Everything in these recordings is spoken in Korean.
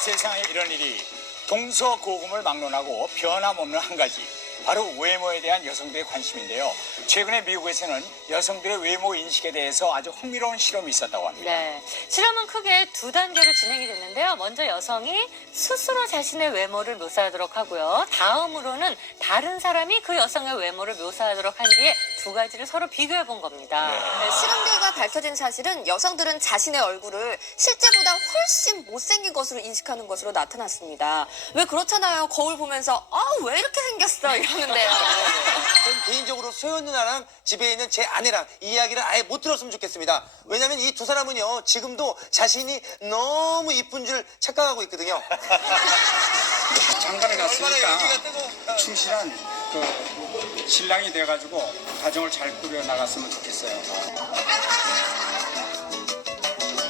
세상에 이런 일이 동서고금을 막론하고 변함없는 한 가지 바로 외모에 대한 여성들의 관심인데요. 최근에 미국에서는 여성들의 외모 인식에 대해서 아주 흥미로운 실험이 있었다고 합니다. 네. 실험은 크게 두 단계로 진행이 됐는데요. 먼저 여성이 스스로 자신의 외모를 묘사하도록 하고요. 다음으로는 다른 사람이 그 여성의 외모를 묘사하도록 한 뒤에 두 가지를 서로 비교해 본 겁니다. 네, 실험 결과 밝혀진 사실은 여성들은 자신의 얼굴을 실제보다 훨씬 못생긴 것으로 인식하는 것으로 나타났습니다. 왜 그렇잖아요. 거울 보면서 아 왜 이렇게 생겼어 이러는데요. 전 개인적으로 소연 누나랑 집에 있는 제 아내랑 이 이야기를 아예 못 들었으면 좋겠습니다. 왜냐면 이 두 사람은요, 지금도 자신이 너무 이쁜 줄 착각하고 있거든요. 장가를 얼마나 갔으니까 얘기가 뜨고. 충실한 그 신랑이 돼가지고 가정을 잘 꾸려 나갔으면 좋겠어요.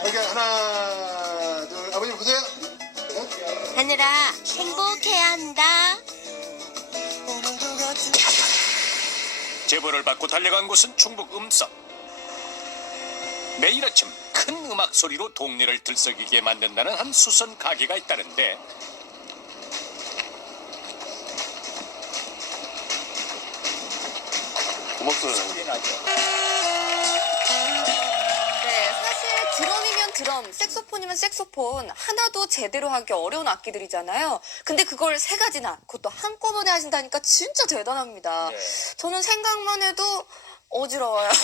여기 하나 둘 아버님 보세요 하늘아 행복해야 한다. 제보를 받고 달려간 곳은 충북 음성. 매일 아침 큰 음악 소리로 동네를 들썩이게 만든다는 한 수선 가게가 있다는데 소리 나죠. 드럼, 색소폰이면 색소폰 하나도 제대로 하기 어려운 악기들이잖아요. 근데 그걸 세 가지나 그것도 한꺼번에 하신다니까 진짜 대단합니다. 저는 생각만 해도 어지러워요.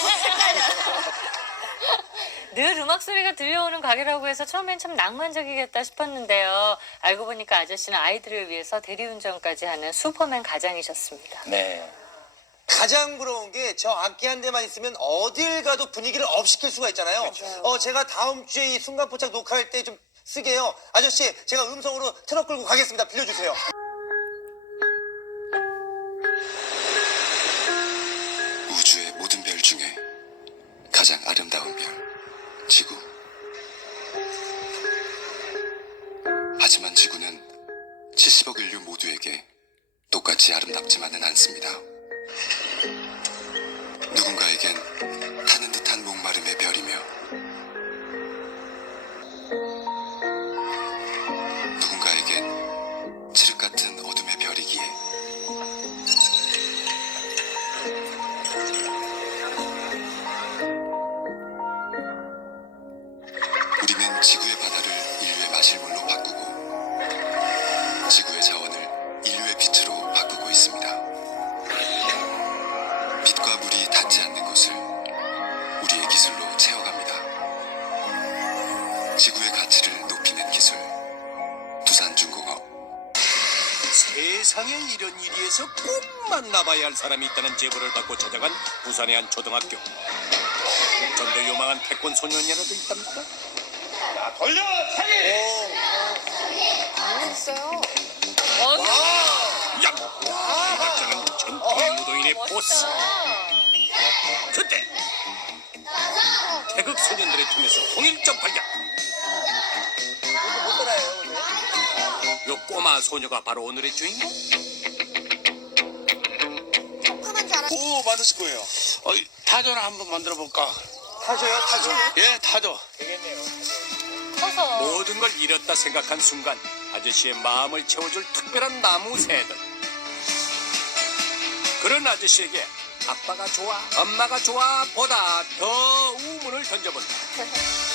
늘 음악 소리가 들려오는 가게라고 해서 처음엔 참 낭만적이겠다 싶었는데요. 알고 보니까 아저씨는 아이들을 위해서 대리운전까지 하는 슈퍼맨 가장이셨습니다. 네. 가장 부러운 게 저 악기 한 대만 있으면 어딜 가도 분위기를 업시킬 수가 있잖아요. 어, 제가 다음 주에 이 순간 포착 녹화할 때 좀 쓰게요. 아저씨, 제가 음성으로 트럭 끌고 가겠습니다. 빌려주세요. 우주의 모든 별 중에 가장 아름다운 별, 지구. 하지만 지구는 70억 인류 모두에게 똑같이 아름답지만은 않습니다. 누군가에겐 타는 듯한 목마름의 별이며, 세상에 이런 일이에서 꼭 만나봐야 할 사람이 있다는 제보를 받고 찾아간 부산의 한 초등학교. 좀더 요망한 태권 소년이라도 있답니까? 모르겠어요. 야! 이 박자는 전투의 무도인의 보스. 그때 태극 소년들의 팀에서 홍일점 발견. 못 따라요. 요 꼬마 소녀가 바로 오늘의 주인공. 평판한 줄 알았 오 만드실 거예요 어이, 타조나 한번 만들어 볼까? 타줘요, 타줘. 예, 타조. 커서 모든 걸 잃었다 생각한 순간 아저씨의 마음을 채워줄 특별한 나무 새들. 그런 아저씨에게 아빠가 좋아, 엄마가 좋아 보다 더 우문을 던져본다.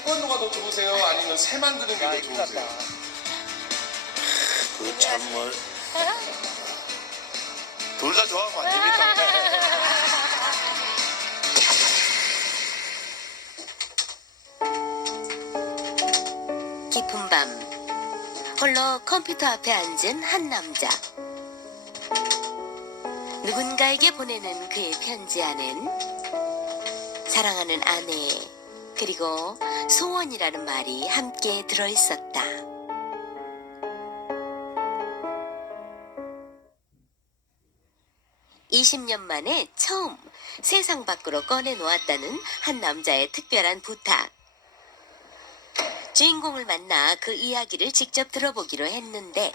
태권도가 더 좋으세요 아니면 새 만드는 게 더 좋으세요 그 참뭘. 둘다 좋아하면 안 됩니까 깊은 밤 홀로 컴퓨터 앞에 앉은 한 남자. 누군가에게 보내는 그의 편지 안엔 사랑하는 아내 그리고 소원이라는 말이 함께 들어 있었다. (20년) 만에 처음 세상 밖으로 꺼내 놓았다는 한 남자의 특별한 부탁. 주인공을 만나 그 이야기를 직접 들어보기로 했는데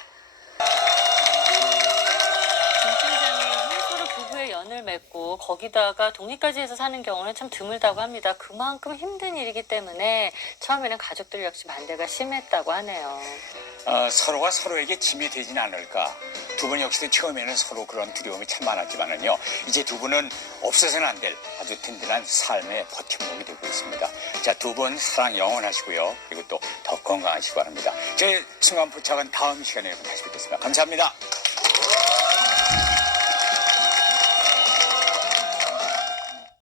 연을 맺고 거기다가 독립까지 해서 사는 경우는 참 드물다고 합니다. 그만큼 힘든 일이기 때문에 처음에는 가족들 역시 반대가 심했다고 하네요. 어, 서로가 서로에게 짐이 되진 않을까. 두 분 역시도 처음에는 서로 그런 두려움이 참 많았지만은요. 이제 두 분은 없어서는 안 될 아주 든든한 삶의 버팀목이 되고 있습니다. 자, 두 분 사랑 영원하시고요. 그리고 또 더 건강하시기 바랍니다. 제 순간 포착은 다음 시간에 다시 뵙겠습니다. 감사합니다.